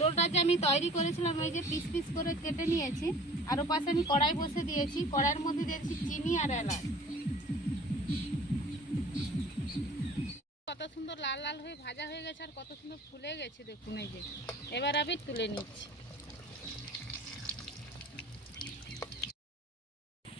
ডোলটা যে আমি তৈরি করেছিলাম ওই যে পিস পিস করে কেটে নিয়েছি। আর ও পাশে আমি কড়াই বসে দিয়েছি। কড়াইয়ের মধ্যে দিয়েছি চিনি আর এলাচ। কত সুন্দর লাল লাল হয়ে ভাজা হয়ে গেছে আর কত সুন্দর ফুলে গেছে দেখুন এই যে। এবার আমি তুলে নিচ্ছি।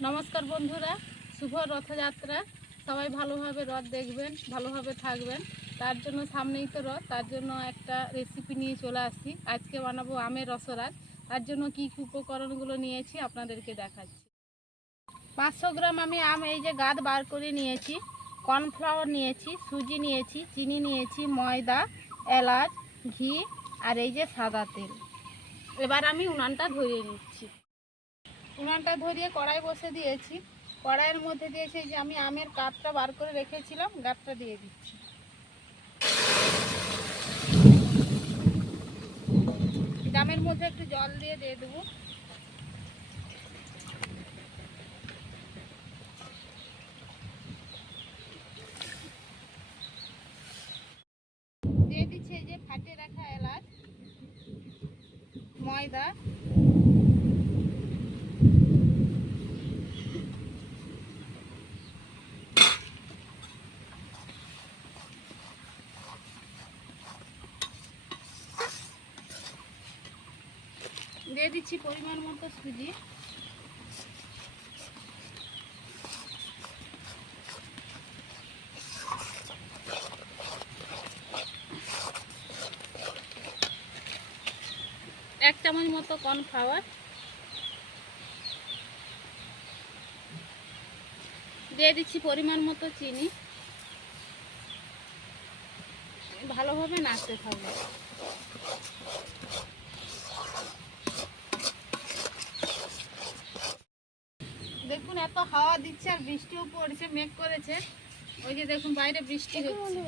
নমস্কার বন্ধুরা, শুভ রথযাত্রা। সবাই ভালোভাবে রথ দেখবেন, ভালোভাবে থাকবেন। তার জন্য সামনেই তো রথ, তার জন্য একটা রেসিপি নিয়ে চলে আসছি। আজকে বানাবো আমের রসরাজ। তার জন্য কী কী উপকরণগুলো নিয়েছি আপনাদেরকে দেখাচ্ছি। পাঁচশো গ্রাম আমি আম, এই যে গাদ বার করে নিয়েছি। কর্নফ্লাওয়ার নিয়েছি, সুজি নিয়েছি, চিনি নিয়েছি, ময়দা, এলাচ, ঘি আর এই যে সাদা তেল। এবার আমি উনানটা ধরিয়ে নিচ্ছি। উনানটা ধরিয়ে কড়াই বসে দিয়েছি। কড়াইয়ের মধ্যে দিয়েছি যে আমি আমের কাপটা বার করে রেখেছিলাম গাপটা দিয়ে দিচ্ছি। মধ্যে একটু জল দিয়ে দিয়ে দেবো। দিয়ে দিচ্ছে যে ফাটে রাখা এলাচ ময়দা। দিয়ে দিচ্ছি পরিমাণ মতো সুজি। এক চামচ মতো কর্নফ্লাওয়ার। দিয়ে দিচ্ছি পরিমাণ মতো চিনি। ভালোভাবে নাড়তে থাকব। দেখুন এত হাওয়া দিচ্ছে আর বৃষ্টিও পড়ছে মেঘ করেছে। ওই যে দেখুন বাইরে বৃষ্টি হচ্ছে।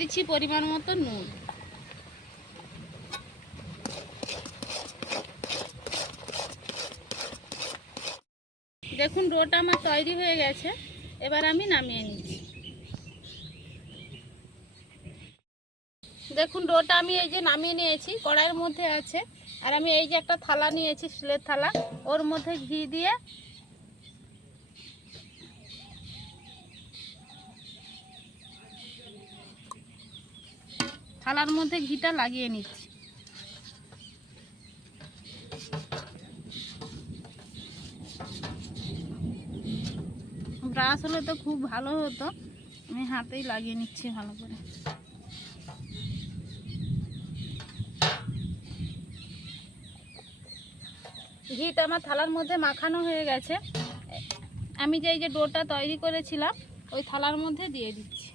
দিচ্ছি পরিমাণ মতো নুন। দেখুন ডোটা আমার তৈরি হয়ে গেছে। এবার আমি নামিয়ে নিচ্ছি। দেখুন ডোটা আমি এই যে নামিয়ে নিয়েছি, কড়াইয়ের মধ্যে আছে। আর আমি এই যে একটা থালা নিয়েছি স্টিলের থালা। ওর মধ্যে ঘি দিয়ে থালার মধ্যে ঘিটা লাগিয়ে নিচ্ছি। ব্রাশ হলে তো খুব ভালো হতো। আমি হাতেই লাগিয়ে নিচ্ছি ভালো করে। ঘিটা আমার থালার মধ্যে মাখানো হয়ে গেছে। আমি যে এই যে ডোটা তৈরি করেছিলাম, ওই থালার মধ্যে দিয়ে দিচ্ছি।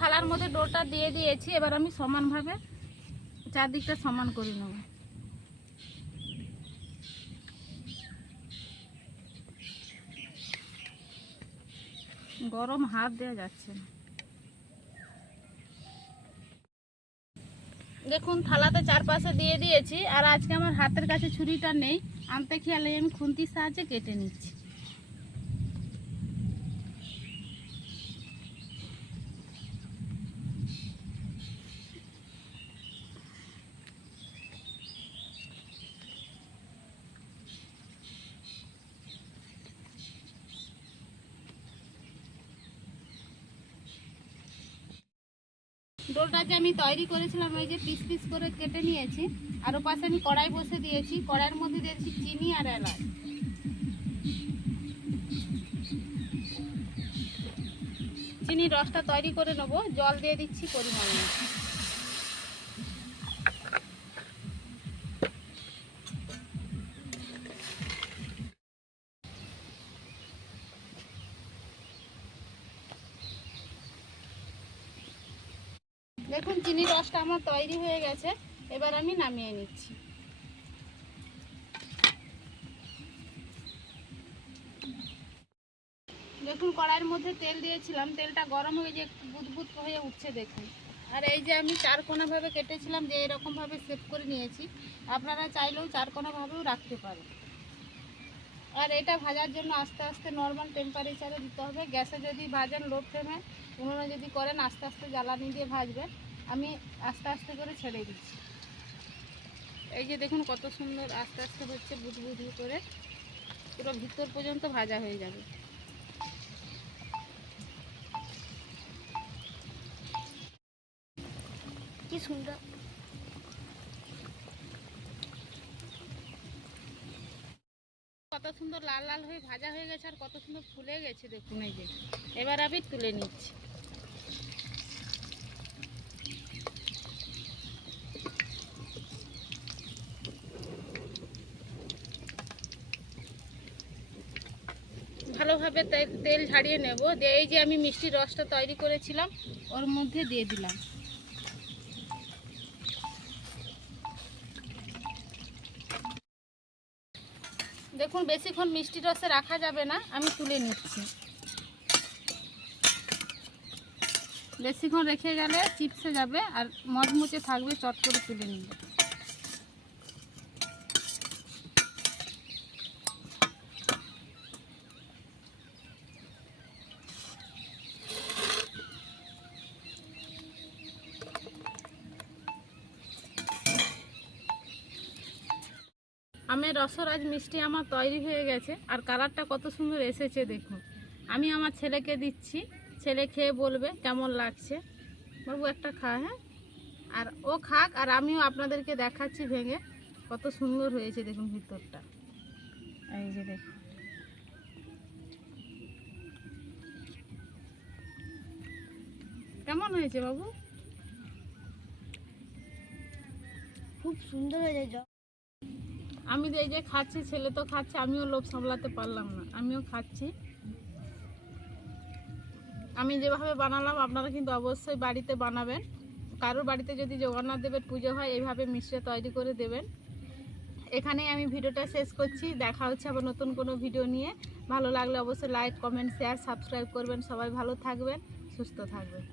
থালার মধ্যে ডোটা দিয়ে দিয়েছি, এবার আমি সমানভাবে চারদিকটা সমান করে নেব। গরম হাত দেওয়া যাচ্ছে দেখুন, থালাতে চারপাশে দিয়ে দিয়েছি, আর আজকে আমার হাতের কাছে ছুরিটা নেই। আনতে খেয়ালে আমি খুন্তির সাহায্যে কেটে নিচ্ছি। ডোলটা যে আমি তৈরি করেছিলাম, ওই যে পিস পিস করে কেটে নিয়েছি। আর ওপাশে পাশে আমি কড়াই বসে দিয়েছি। কড়াইয়ের মধ্যে দিয়েছি চিনি আর এলাচ। চিনি রসটা তৈরি করে নেব। জল দিয়ে দিচ্ছি পরিমাণ দেখুন, চিনি রসটা আমার তৈরি হয়ে গেছে। এবার আমি নামিয়ে নিচ্ছি। দেখুন, কড়াইয়ের মধ্যে তেল দিয়েছিলাম। তেলটা গরম হয়ে যে বুদবুদ হয়ে উঠছে, দেখুন। আর এই যে আমি চারকোনাভাবে কেটেছিলাম, যে এরকমভাবে সেভ করে নিয়েছি। আপনারা চাইলেও চারকোনাভাবেও রাখতে পারেন। আর এটা ভাজার জন্য আস্তে আস্তে নর্মাল টেম্পারেচারে দিতে হবে। গ্যাসে যদি ভাজেন লো ফ্লেমে উনুনে যদি করেন, আস্তে আস্তে জ্বালানি দিয়ে ভাজবেন। আমি আস্তে আস্তে করে ছেড়ে দিচ্ছি। এই যে দেখুন কত সুন্দর আস্তে আস্তে হচ্ছে বুদবুদ করে পুরো ভিতর পর্যন্ত ভাজা হয়ে যাবে। কি সুন্দর। কত সুন্দর লাল লাল হয়ে ভাজা হয়ে গেছে আর কত সুন্দর ফুলে গেছে দেখুন এই যে। এবার আমি তুলে নিচ্ছি। ভালোভাবে তেল ঝাড়িয়ে নেব। দিয়ে এই যে আমি মিষ্টি রসটা তৈরি করেছিলাম, ওর মধ্যে দিয়ে দিলাম। দেখুন, বেশিক্ষণ মিষ্টি রসে রাখা যাবে না, আমি তুলে নিচ্ছি। বেশিক্ষণ রেখে গেলে চিপসে যাবে, আর মচমচে থাকবে, চট করে তুলে নিবে আমের রসরাজ মিষ্টি আমার তৈরি হয়ে গেছে, আর কালারটা কত সুন্দর এসেছে দেখুন। আমি আমার ছেলেকে দিচ্ছি, ছেলে খেয়ে বলবে কেমন লাগছে। বাবু একটা খা হ্যাঁ? আর ও খাক, আর আমিও আপনাদেরকে দেখাচ্ছি ভেঙে, কত সুন্দর হয়েছে দেখুন ভিতরটা। এই যে দেখুন। কেমন হয়েছে বাবু? খুব সুন্দর হয়ে যায় আমি তো এই যে খাচ্ছি, ছেলে তো খাচ্ছে, আমিও লোভ সামলাতে পারলাম না। আমিও খাচ্ছি। আমি যেভাবে বানালাম, আপনারা কিন্তু অবশ্যই বাড়িতে বানাবেন। কারোর বাড়িতে যদি জগন্নাথ দেবের পুজো হয়, এইভাবে মিষ্টি তৈরি করে দেবেন। এখানেই আমি ভিডিওটা শেষ করছি। দেখা হচ্ছে আবার নতুন কোনো ভিডিও নিয়ে। ভালো লাগলে অবশ্যই লাইক কমেন্ট শেয়ার সাবস্ক্রাইব করবেন। সবাই ভালো থাকবেন, সুস্থ থাকবেন।